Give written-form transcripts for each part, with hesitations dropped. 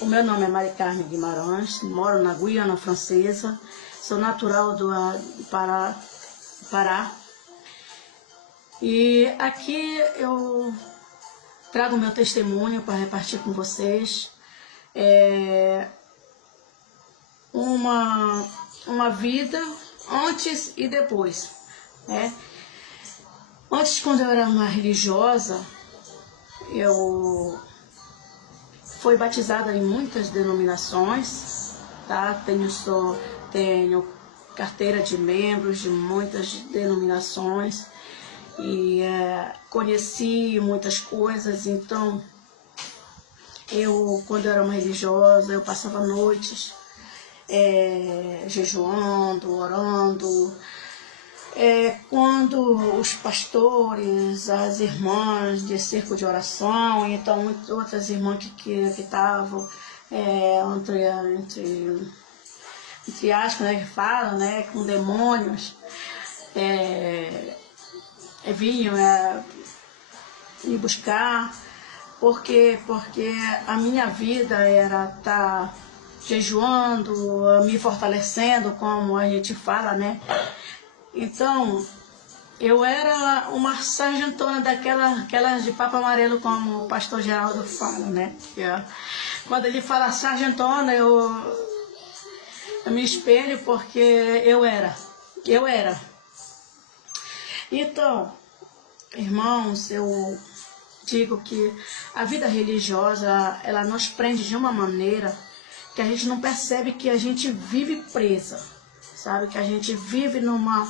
O meu nome é Mari Carmen Guimarães, moro na Guiana Francesa, sou natural do Pará. E aqui eu trago meu testemunho para repartir com vocês. Uma vida antes e depois, né? Antes, quando eu era mais religiosa, eu fui batizada em muitas denominações, tá? Tenho carteira de membros de muitas denominações e conheci muitas coisas. Então, quando eu era uma religiosa, eu passava noites jejuando, orando. Quando os pastores, as irmãs de cerco de oração, então outras irmãs que estavam entre aspas, né, que falam, né, com demônios, vinham me buscar, porque a minha vida era estar jejuando, me fortalecendo, como a gente fala, né? Então, eu era uma sargentona aquelas de papo amarelo, como o pastor Geraldo fala, né? Quando ele fala sargentona, eu me espelho, porque eu era. Então, irmãos, eu digo que a vida religiosa, ela nos prende de uma maneira que a gente não percebe que a gente vive presa, sabe? Que a gente vive numa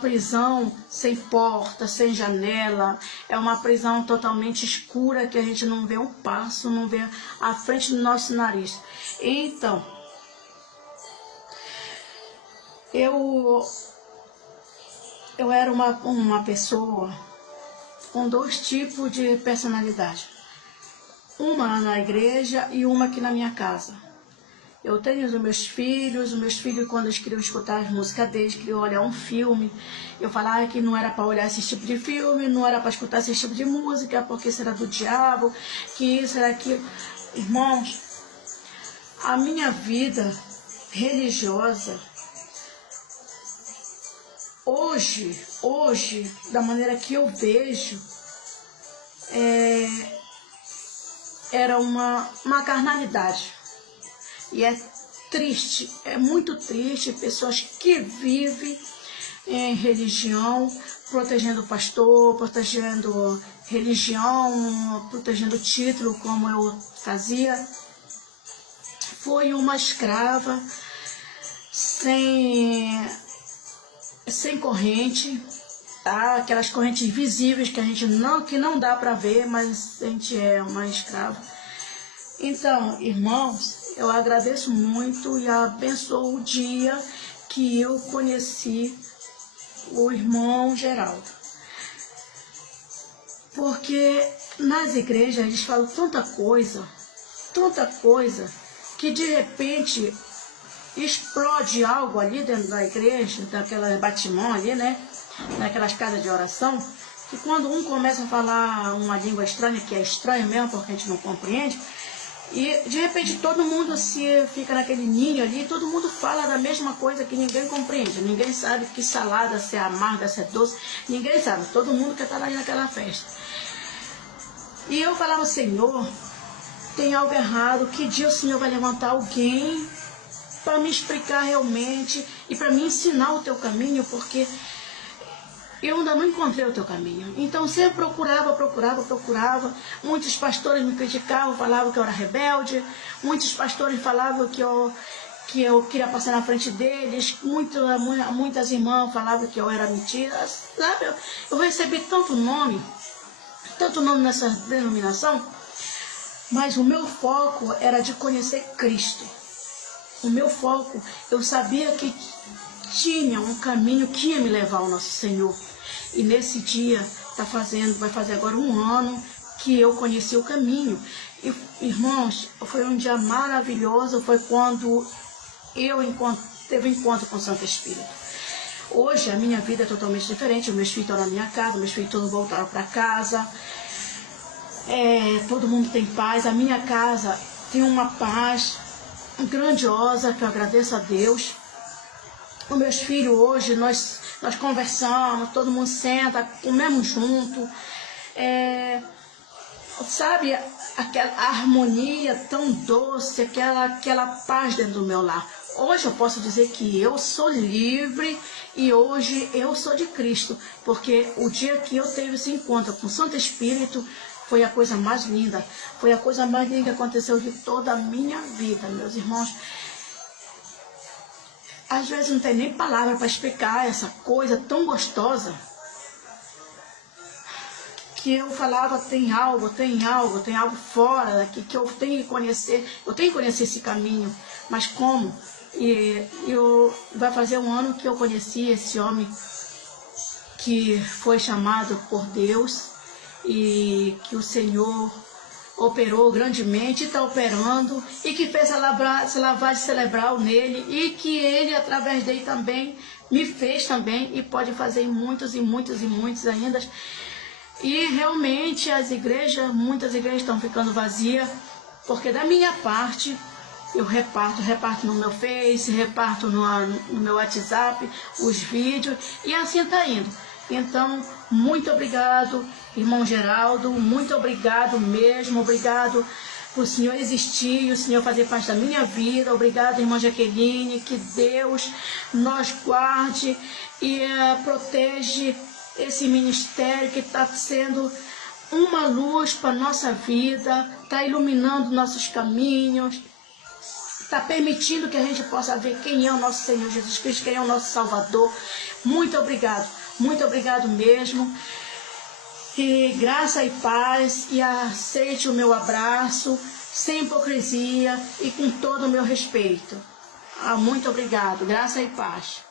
prisão sem porta, sem janela. É uma prisão totalmente escura, que a gente não vê um passo, não vê a frente do nosso nariz. Então, eu era uma pessoa com dois tipos de personalidade. Uma na igreja e uma aqui na minha casa. Eu tenho os meus filhos quando eles queriam escutar as músicas deles, queriam olhar um filme, eu falava que não era para olhar esse tipo de filme, não era para escutar esse tipo de música, porque isso era do diabo, que isso era aquilo. Irmãos, a minha vida religiosa, hoje, da maneira que eu vejo, era uma carnalidade. E é triste, é muito triste, pessoas que vivem em religião, protegendo o pastor, protegendo religião, protegendo o título, como eu fazia. Foi uma escrava, sem corrente, tá? Aquelas correntes visíveis que não dá para ver, mas a gente é uma escrava. Então, irmãos, eu agradeço muito e abençoo o dia que eu conheci o irmão Geraldo. Porque nas igrejas eles falam tanta coisa, que de repente explode algo ali dentro da igreja, daquela batimão ali, né? Naquelas casas de oração, que quando um começa a falar uma língua estranha, que é estranho mesmo, porque a gente não compreende, e de repente todo mundo fica naquele ninho ali, todo mundo fala da mesma coisa que ninguém compreende, ninguém sabe que salada, se é amarga, se é doce, ninguém sabe, todo mundo quer estar lá naquela festa. E eu falava, Senhor, tem algo errado, que dia o Senhor vai levantar alguém para me explicar realmente e para me ensinar o teu caminho, porque eu ainda não encontrei o teu caminho. Então sempre procurava. Muitos pastores me criticavam, falavam que eu era rebelde. Muitos pastores falavam que eu queria passar na frente deles. Muitas irmãs falavam que eu era mentira. Sabe? Eu recebi tanto nome nessa denominação, mas o meu foco era de conhecer Cristo. O meu foco, eu sabia que tinha um caminho que ia me levar ao nosso Senhor. E nesse dia, vai fazer agora 1 ano que eu conheci o caminho. E, irmãos, foi um dia maravilhoso, foi quando eu teve um encontro com o Santo Espírito. Hoje a minha vida é totalmente diferente, meus filhos estão na minha casa, meus filhos todos voltaram para casa, todo mundo tem paz. A minha casa tenho uma paz grandiosa, que eu agradeço a Deus. Os meus filhos hoje, nós conversamos, todo mundo senta, comemos junto. Sabe, aquela harmonia tão doce, aquela paz dentro do meu lar. Hoje eu posso dizer que eu sou livre e hoje eu sou de Cristo, porque o dia que eu tive esse encontro com o Santo Espírito foi a coisa mais linda, foi a coisa mais linda que aconteceu de toda a minha vida, meus irmãos. Às vezes não tem nem palavra para explicar essa coisa tão gostosa, que eu falava, tem algo fora daqui que eu tenho que conhecer esse caminho, mas como? E vai fazer um ano que eu conheci esse homem que foi chamado por Deus e que o Senhor operou grandemente, está operando, e que fez essa lavagem cerebral nele, e que ele, através dele também, me fez também, e pode fazer em muitos ainda. E realmente muitas igrejas estão ficando vazias, porque da minha parte, eu reparto no meu Face, reparto no meu WhatsApp, os vídeos, e assim está indo. Então, muito obrigado, irmão Geraldo, muito obrigado mesmo, obrigado por o Senhor existir e o Senhor fazer parte da minha vida. Obrigado, irmã Jaqueline, que Deus nos guarde e protege esse ministério que está sendo uma luz para a nossa vida, está iluminando nossos caminhos, está permitindo que a gente possa ver quem é o nosso Senhor Jesus Cristo, quem é o nosso Salvador. Muito obrigado mesmo. Que graça e paz, e aceite o meu abraço, sem hipocrisia e com todo o meu respeito. Muito obrigado, graça e paz.